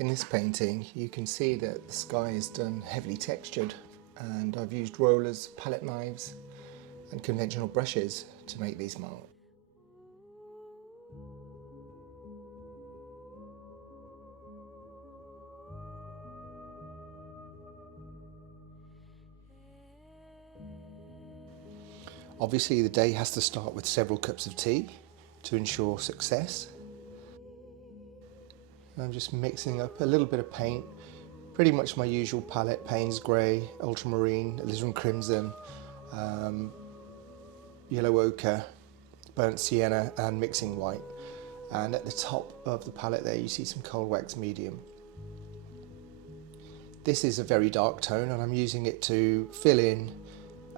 In this painting you can see that the sky is done heavily textured, and I've used rollers, palette knives and conventional brushes to make these marks. Obviously the day has to start with several cups of tea to ensure success. I'm just mixing up a little bit of paint, pretty much my usual palette: Payne's Grey, Ultramarine, Alizarin Crimson, Yellow Ochre, Burnt Sienna and Mixing White. And at the top of the palette there you see some Cold Wax Medium. This is a very dark tone and I'm using it to fill in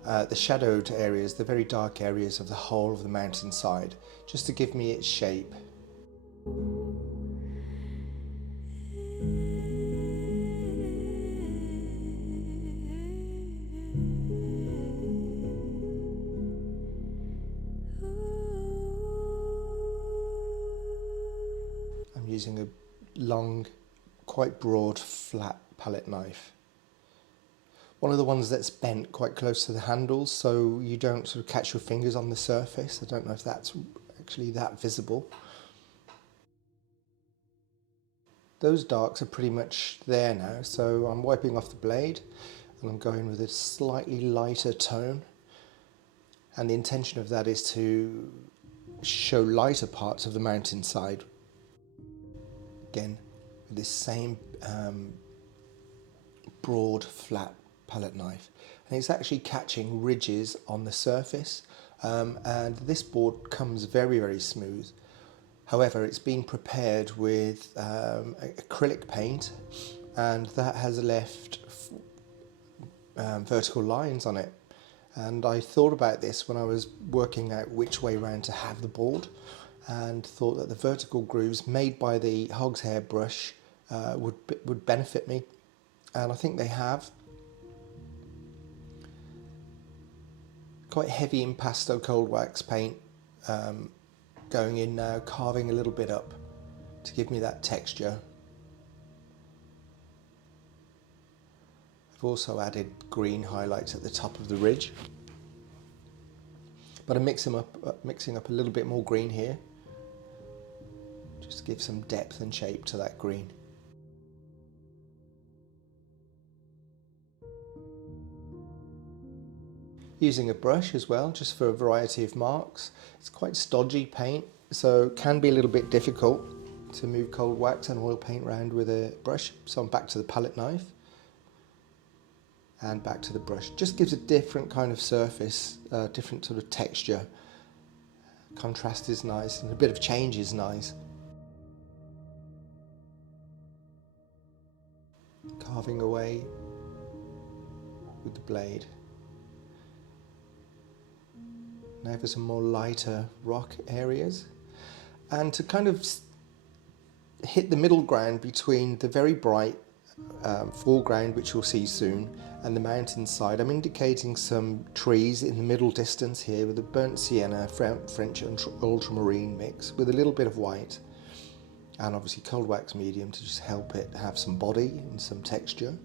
the shadowed areas, the very dark areas of the whole of the mountainside, just to give me its shape. I'm using a long, quite broad, flat palette knife. One of the ones that's bent quite close to the handles so you don't sort of catch your fingers on the surface. I don't know if that's actually that visible. Those darks are pretty much there now, so I'm wiping off the blade and I'm going with a slightly lighter tone. And the intention of that is to show lighter parts of the mountainside. Again, with this same broad, flat palette knife, and it's actually catching ridges on the surface, and this board comes very, very smooth. However, it's been prepared with acrylic paint, and that has left vertical lines on it. And I thought about this when I was working out which way round to have the board, and thought that the vertical grooves made by the hog's hair brush would benefit me, and I think they have. Quite heavy impasto cold wax paint going in now, carving a little bit up to give me that texture. I've also added green highlights at the top of the ridge, but I'm mixing up a little bit more green here, just to give some depth and shape to that green. Using a brush as well, just for a variety of marks. It's quite stodgy paint, so it can be a little bit difficult to move cold wax and oil paint around with a brush. So I'm back to the palette knife and back to the brush. Just gives a different kind of surface, different sort of texture. Contrast is nice and a bit of change is nice. Carving away with the blade. Now for some more lighter rock areas, and to kind of hit the middle ground between the very bright foreground, which you'll see soon, and the mountainside. I'm indicating some trees in the middle distance here with a burnt sienna, French ultramarine mix with a little bit of white, and obviously cold wax medium to just help it have some body and some texture.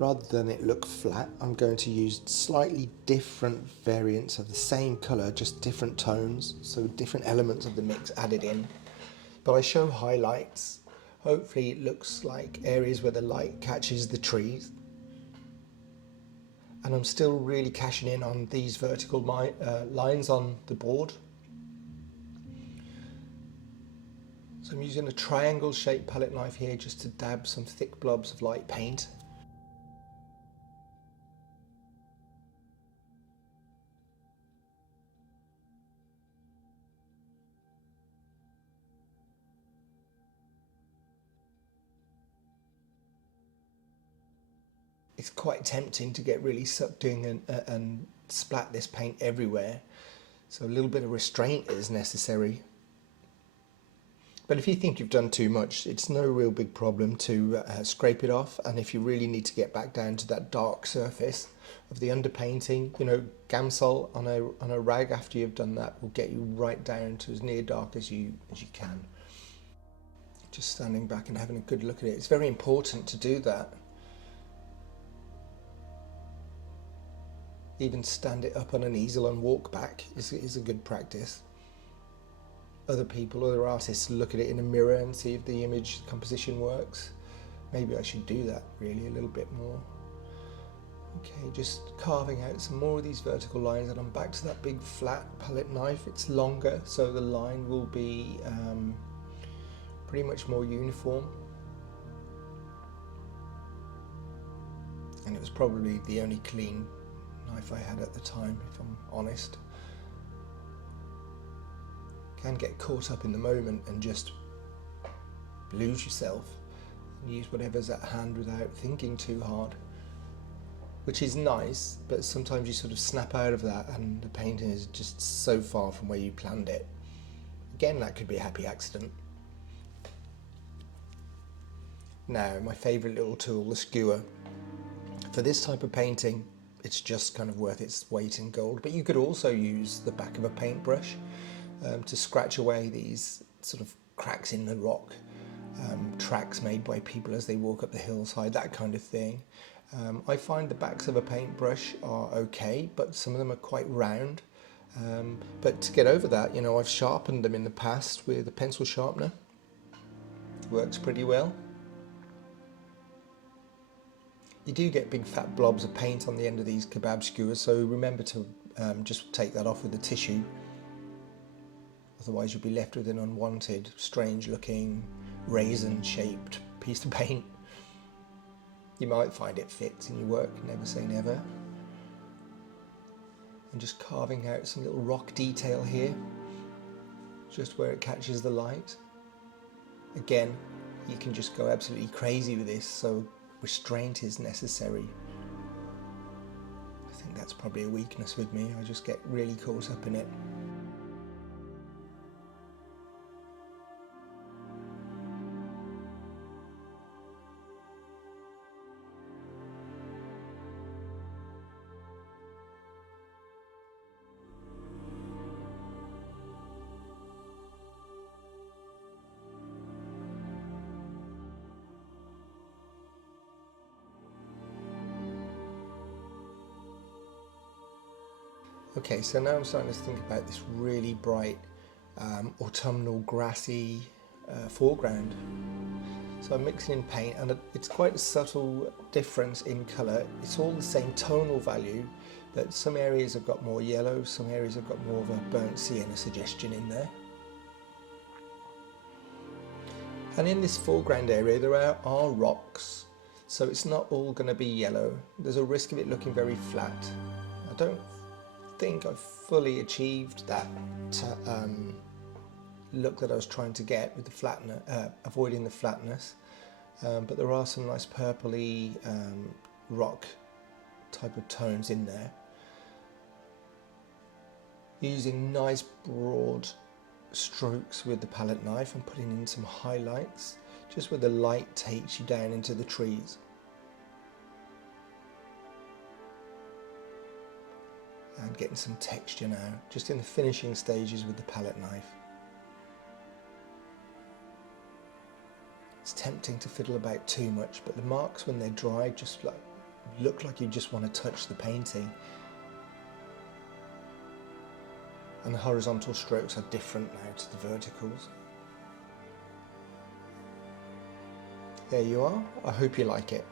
Rather than it look flat, I'm going to use slightly different variants of the same colour, just different tones, so different elements of the mix added in. But I show highlights. Hopefully it looks like areas where the light catches the trees. And I'm still really cashing in on these vertical lines on the board. So I'm using a triangle shaped palette knife here just to dab some thick blobs of light paint. It's quite tempting to get really sucked in and splat this paint everywhere, so a little bit of restraint is necessary. But if you think you've done too much, it's no real big problem to scrape it off, and if you really need to get back down to that dark surface of the underpainting, you know, Gamsol on a rag after you've done that will get you right down to as near dark as you can. Just standing back and having a good look at it. It's very important to do that. Even stand it up on an easel and walk back is a good practice. Other people, other artists look at it in a mirror and see if the image composition works. Maybe I should do that really a little bit more. Okay, just carving out some more of these vertical lines, and I'm back to that big flat palette knife. It's longer, so the line will be pretty much more uniform. And it was probably the only clean knife I had at the time, if I'm honest. Can get caught up in the moment and just lose yourself and use whatever's at hand without thinking too hard, which is nice, but sometimes you sort of snap out of that and the painting is just so far from where you planned it. Again, that could be a happy accident. Now, my favourite little tool, the skewer. For this type of painting, it's just kind of worth its weight in gold, but you could also use the back of a paintbrush to scratch away these sort of cracks in the rock, tracks made by people as they walk up the hillside, that kind of thing. I find the backs of a paintbrush are okay, but some of them are quite round. But to get over that, you know, I've sharpened them in the past with a pencil sharpener. Works pretty well. You do get big fat blobs of paint on the end of these kebab skewers, so remember to just take that off with a tissue. Otherwise you'll be left with an unwanted, strange looking, raisin shaped piece of paint. You might find it fits in your work, never say never. And just carving out some little rock detail here, just where it catches the light. Again, you can just go absolutely crazy with this, so restraint is necessary. I think that's probably a weakness with me, I just get really caught up in it. Okay, so now I'm starting to think about this really bright autumnal grassy foreground. So I'm mixing in paint, and it's quite a subtle difference in colour. It's all the same tonal value, but some areas have got more yellow, some areas have got more of a burnt sienna suggestion in there. And in this foreground area there are rocks, so it's not all going to be yellow. There's a risk of it looking very flat. I don't think I've fully achieved that look that I was trying to get with the flatness, avoiding the flatness, but there are some nice purpley rock type of tones in there. Using nice broad strokes with the palette knife and putting in some highlights just where the light takes you down into the trees. And getting some texture now, just in the finishing stages with the palette knife. It's tempting to fiddle about too much, but the marks when they're dry just look like you just want to touch the painting. And the horizontal strokes are different now to the verticals. There you are. I hope you like it.